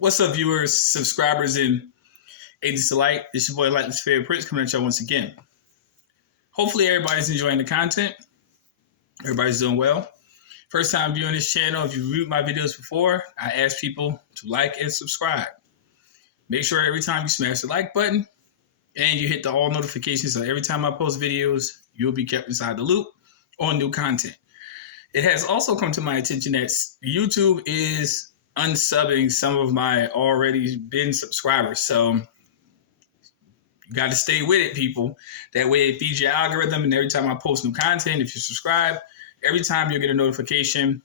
What's up, viewers, subscribers, and agents alike? It's your boy, Luciferian Prince, coming at y'all once again. Hopefully, everybody's enjoying the content. Everybody's doing well. First time viewing this channel, if you've viewed my videos before, I ask people to like and subscribe. Make sure every time you smash the like button and you hit the all notifications, so every time I post videos, you'll be kept inside the loop on new content. It has also come to my attention that YouTube is unsubbing some of my already been subscribers. So you got to stay with it, people. That way it feeds your algorithm, and every time I post new content, if you subscribe, every time you'll get a notification,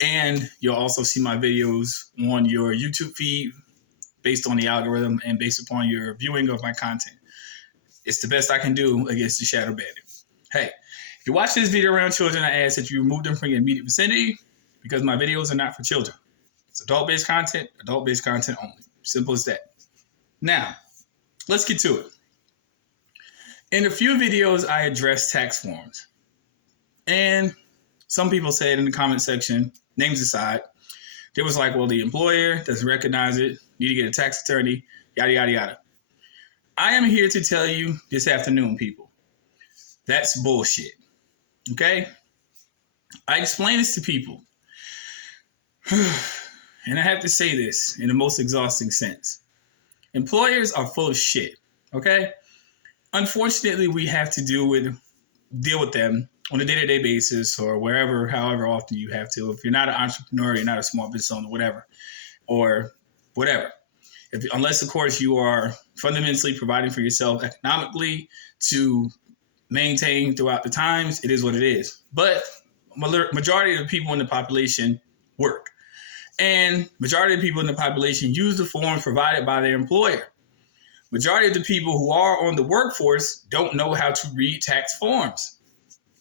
and you'll also see my videos on your YouTube feed based on the algorithm and based upon your viewing of my content. It's the best I can do against the shadow bandit. Hey, if you watch this video around children, I ask that you remove them from your immediate vicinity because my videos are not for children. It's adult-based content only. Simple as that. Now, let's get to it. In a few videos, I addressed tax forms. And some people said in the comment section, names aside, they was like, well, the employer doesn't recognize it, need to get a tax attorney, yada, yada, yada. I am here to tell you this afternoon, people, that's bullshit. Okay? I explain this to people. And I have to say this in the most exhausting sense. Employers are full of shit, okay? Unfortunately, we have to deal with them on a day-to-day basis or wherever, however often you have to. If you're not an entrepreneur, you're not a small business owner, whatever. Unless, of course, you are fundamentally providing for yourself economically to maintain throughout the times, it is what it is. But majority of the people in the population work. And majority of the people in the population use the forms provided by their employer. Majority of the people who are on the workforce don't know how to read tax forms.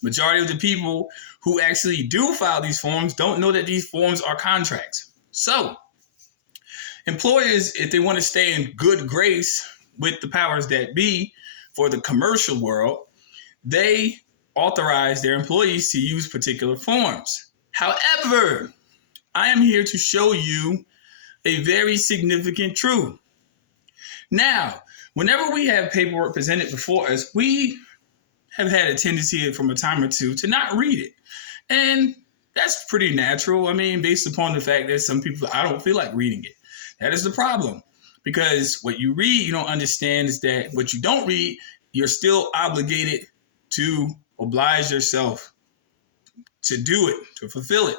Majority of the people who actually do file these forms don't know that these forms are contracts. So, employers, if they want to stay in good grace with the powers that be for the commercial world, they authorize their employees to use particular forms. However, I am here to show you a very significant truth. Now, whenever we have paperwork presented before us, we have had a tendency from a time or two to not read it. And that's pretty natural. I mean, based upon the fact that some people, I don't feel like reading it. That is the problem. Because what you read, you don't understand is that what you don't read, you're still obligated to oblige yourself to do it, to fulfill it.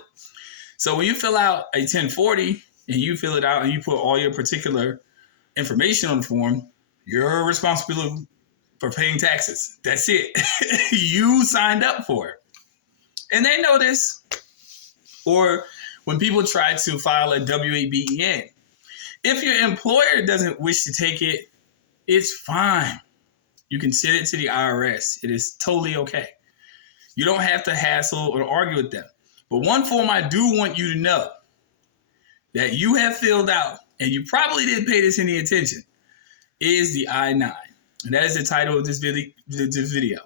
So when you fill out a 1040 and you fill it out and you put all your particular information on the form, you're responsible for paying taxes. That's it. You signed up for it. And they know this. Or when people try to file a W-8BEN, if your employer doesn't wish to take it, it's fine. You can send it to the IRS. It is totally okay. You don't have to hassle or argue with them. But one form I do want you to know that you have filled out, and you probably didn't pay this any attention, is the I-9. And that is the title of this video.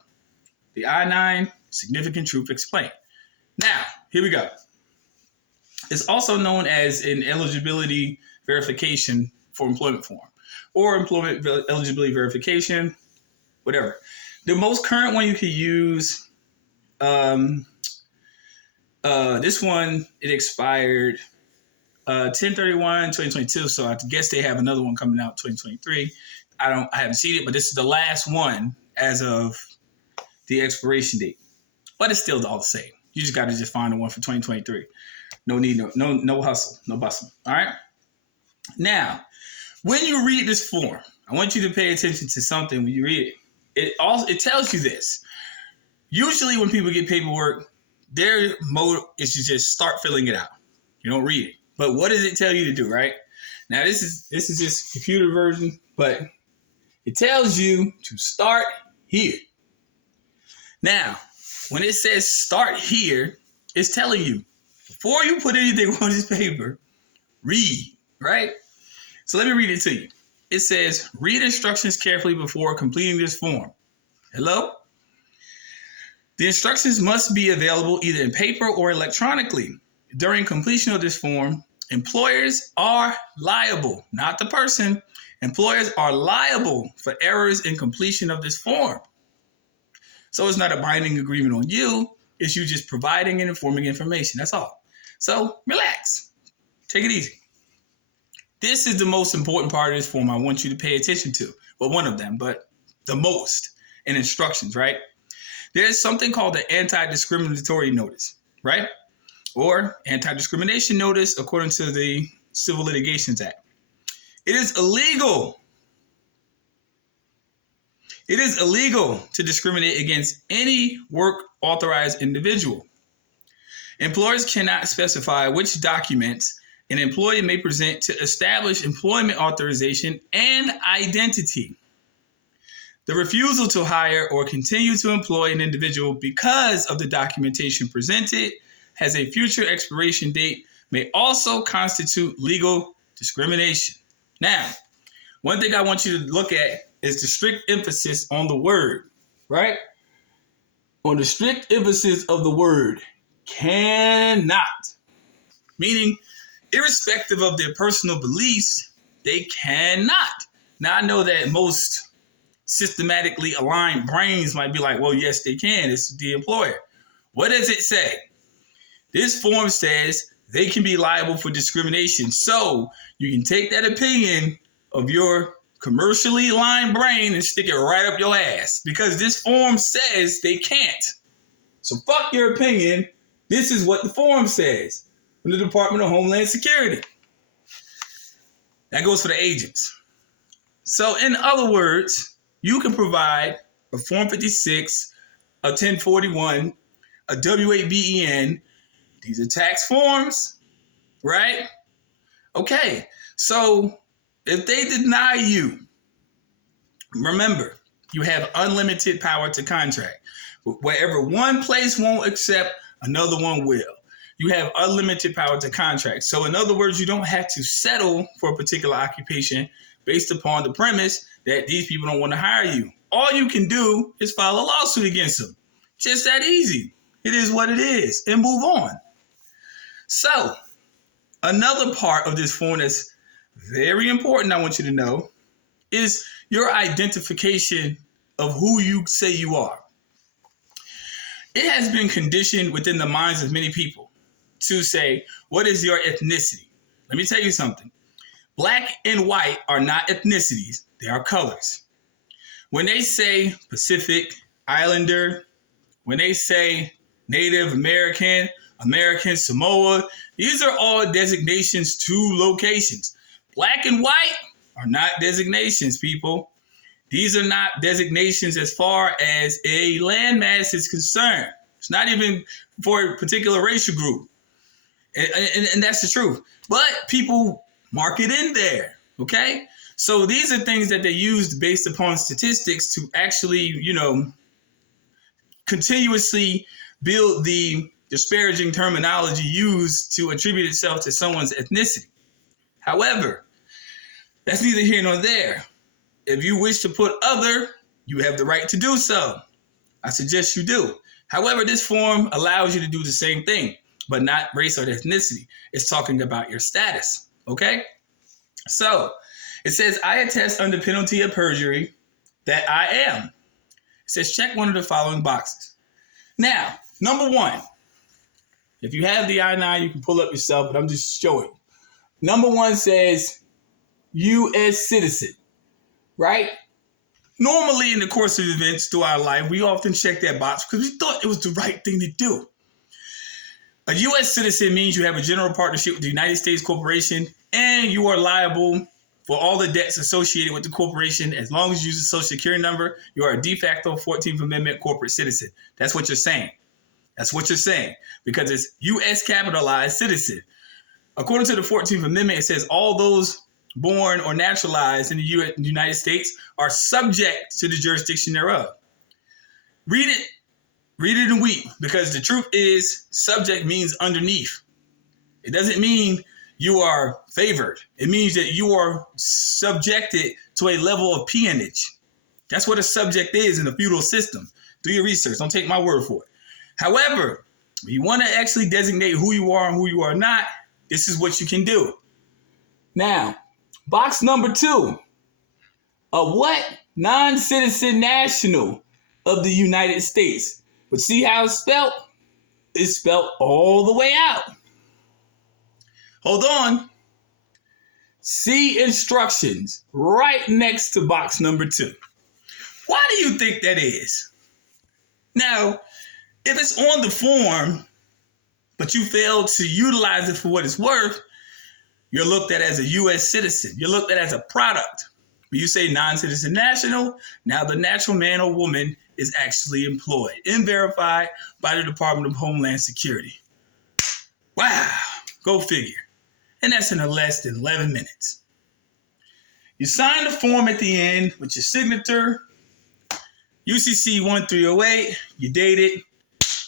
The I-9, Significant Truth Explained. Now, here we go. It's also known as an eligibility verification for employment form or employment eligibility verification, whatever. The most current one you can use, this one, it expired 10/31/2022, so I guess they have another one coming out 2023. I haven't seen it, but this is the last one as of the expiration date. But it's still all the same. You just got to just find the one for 2023. No need, no hustle, no bustle. All right. Now, when you read this form, I want you to pay attention to something when you read it. It tells you this. Usually, when people get paperwork, their mode is to just start filling it out. You don't read it. But what does it tell you to do, right? Now, this is just computer version, but it tells you to start here. Now, when it says start here, it's telling you, before you put anything on this paper, read, right? So let me read it to you. It says, read instructions carefully before completing this form. Hello? The instructions must be available either in paper or electronically. During completion of this form, Employers are liable, not the person. Employers are liable for errors in completion of this form. So it's not a binding agreement on you. It's you just providing and informing information. That's all. So relax. Take it easy. This is the most important part of this form I want you to pay attention to. Well, one of them, but the most in instructions, right? There's something called the anti-discriminatory notice, right? Or anti-discrimination notice according to the Civil Litigations Act. It is illegal. It is illegal to discriminate against any work authorized individual. Employers cannot specify which documents an employee may present to establish employment authorization and identity. The refusal to hire or continue to employ an individual because of the documentation presented has a future expiration date may also constitute legal discrimination. Now, one thing I want you to look at is the strict emphasis on the word, right? On the strict emphasis of the word, cannot. Meaning, irrespective of their personal beliefs, they cannot. Now, I know that most systematically aligned brains might be like, well, yes, they can. It's the employer. What does it say? This form says they can be liable for discrimination. So you can take that opinion of your commercially aligned brain and stick it right up your ass because this form says they can't. So fuck your opinion. This is what the form says from the Department of Homeland Security. That goes for the agents. So in other words, you can provide a Form 56, a 1041, a W-8BEN. These are tax forms, right? Okay, so if they deny you, remember, you have unlimited power to contract. Wherever one place won't accept, another one will. You have unlimited power to contract. So in other words, you don't have to settle for a particular occupation based upon the premise that these people don't want to hire you. All you can do is file a lawsuit against them. Just that easy. It is what it is, and move on. So, another part of this form that's very important, I want you to know, is your identification of who you say you are. It has been conditioned within the minds of many people to say, what is your ethnicity? Let me tell you something. Black and white are not ethnicities, they are colors. When they say Pacific Islander, when they say Native American, American Samoa, these are all designations to locations. Black and white are not designations, people. These are not designations as far as a landmass is concerned. It's not even for a particular racial group. And that's the truth. But people mark it in there, okay? So these are things that they used based upon statistics to actually, continuously build the disparaging terminology used to attribute itself to someone's ethnicity. However, that's neither here nor there. If you wish to put other, you have the right to do so. I suggest you do. However, this form allows you to do the same thing, but not race or ethnicity. It's talking about your status, okay? So, it says, I attest under penalty of perjury that I am. It says, check one of the following boxes. Now, number one, if you have the I-9, you can pull up yourself, but I'm just showing. Number one says, U.S. citizen, right? Normally, in the course of events through our life, we often check that box because we thought it was the right thing to do. A U.S. citizen means you have a general partnership with the United States Corporation and you are liable for all the debts associated with the corporation. As long as you use a social security number, you are a de facto 14th Amendment corporate citizen. That's what you're saying. That's what you're saying because it's U.S. capitalized citizen. According to the 14th Amendment, it says all those born or naturalized in the United States are subject to the jurisdiction thereof. Read it and weep, because the truth is subject means underneath. It doesn't mean you are favored. It means that you are subjected to a level of peonage. That's what a subject is in a feudal system. Do your research. Don't take my word for it. However, when you want to actually designate who you are and who you are not, This is what you can do. Now, box number 2. A what? Non-citizen national of the United States. But see how it's spelled? It's spelled all the way out. Hold on. See instructions right next to box number 2. Why do you think that is? Now, if it's on the form, but you fail to utilize it for what it's worth, you're looked at as a U.S. citizen. You're looked at as a product. When you say non-citizen national, now the natural man or woman is actually employed and verified by the Department of Homeland Security. Wow, go figure. And that's in less than 11 minutes. You sign the form at the end with your signature, UCC 1308, you date it,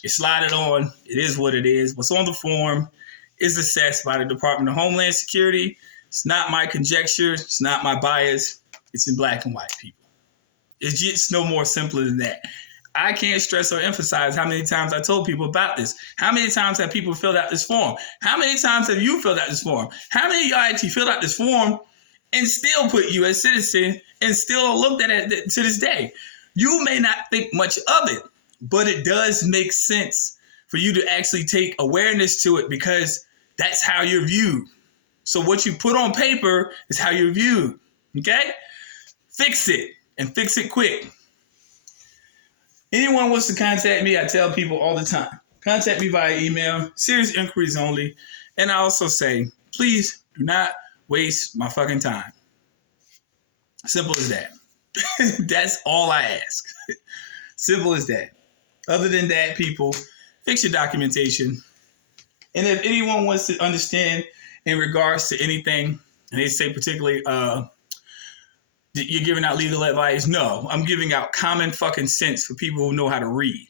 you slide it on. It is what it is. What's on the form is assessed by the Department of Homeland Security. It's not my conjecture. It's not my bias. It's in black and white, people. It's just no more simpler than that. I can't stress or emphasize how many times I told people about this. How many times have people filled out this form? How many times have you filled out this form? How many of y'all actually filled out this form and still put U.S. citizen and still looked at it to this day? You may not think much of it, but it does make sense for you to actually take awareness to it because that's how you're viewed. So what you put on paper is how you're viewed, okay? Fix it, and fix it quick. Anyone wants to contact me, I tell people all the time, contact me via email, serious inquiries only. And I also say, please do not waste my fucking time. Simple as that. That's all I ask. Simple as that. Other than that, people, fix your documentation. And if anyone wants to understand in regards to anything, and they say particularly, you're giving out legal advice. No, I'm giving out common fucking sense for people who know how to read.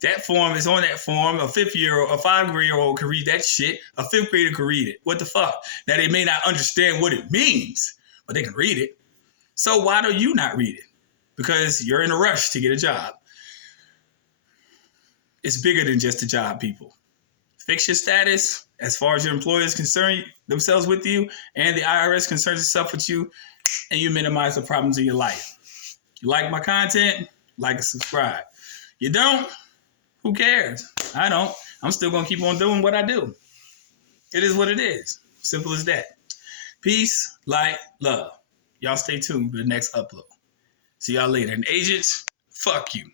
That form is on that form. A 5-year-old can read that shit. A 5th grader can read it. What the fuck? Now, they may not understand what it means, but they can read it. So why do you not read it? Because you're in a rush to get a job. It's bigger than just a job, people. Fix your status as far as your employers concern themselves with you and the IRS concerns itself with you, and you minimize the problems in your life. You like my content? Like and subscribe. You don't? Who cares? I don't. I'm still going to keep on doing what I do. It is what it is. Simple as that. Peace, light, love. Y'all stay tuned for the next upload. See y'all later. And agents, fuck you.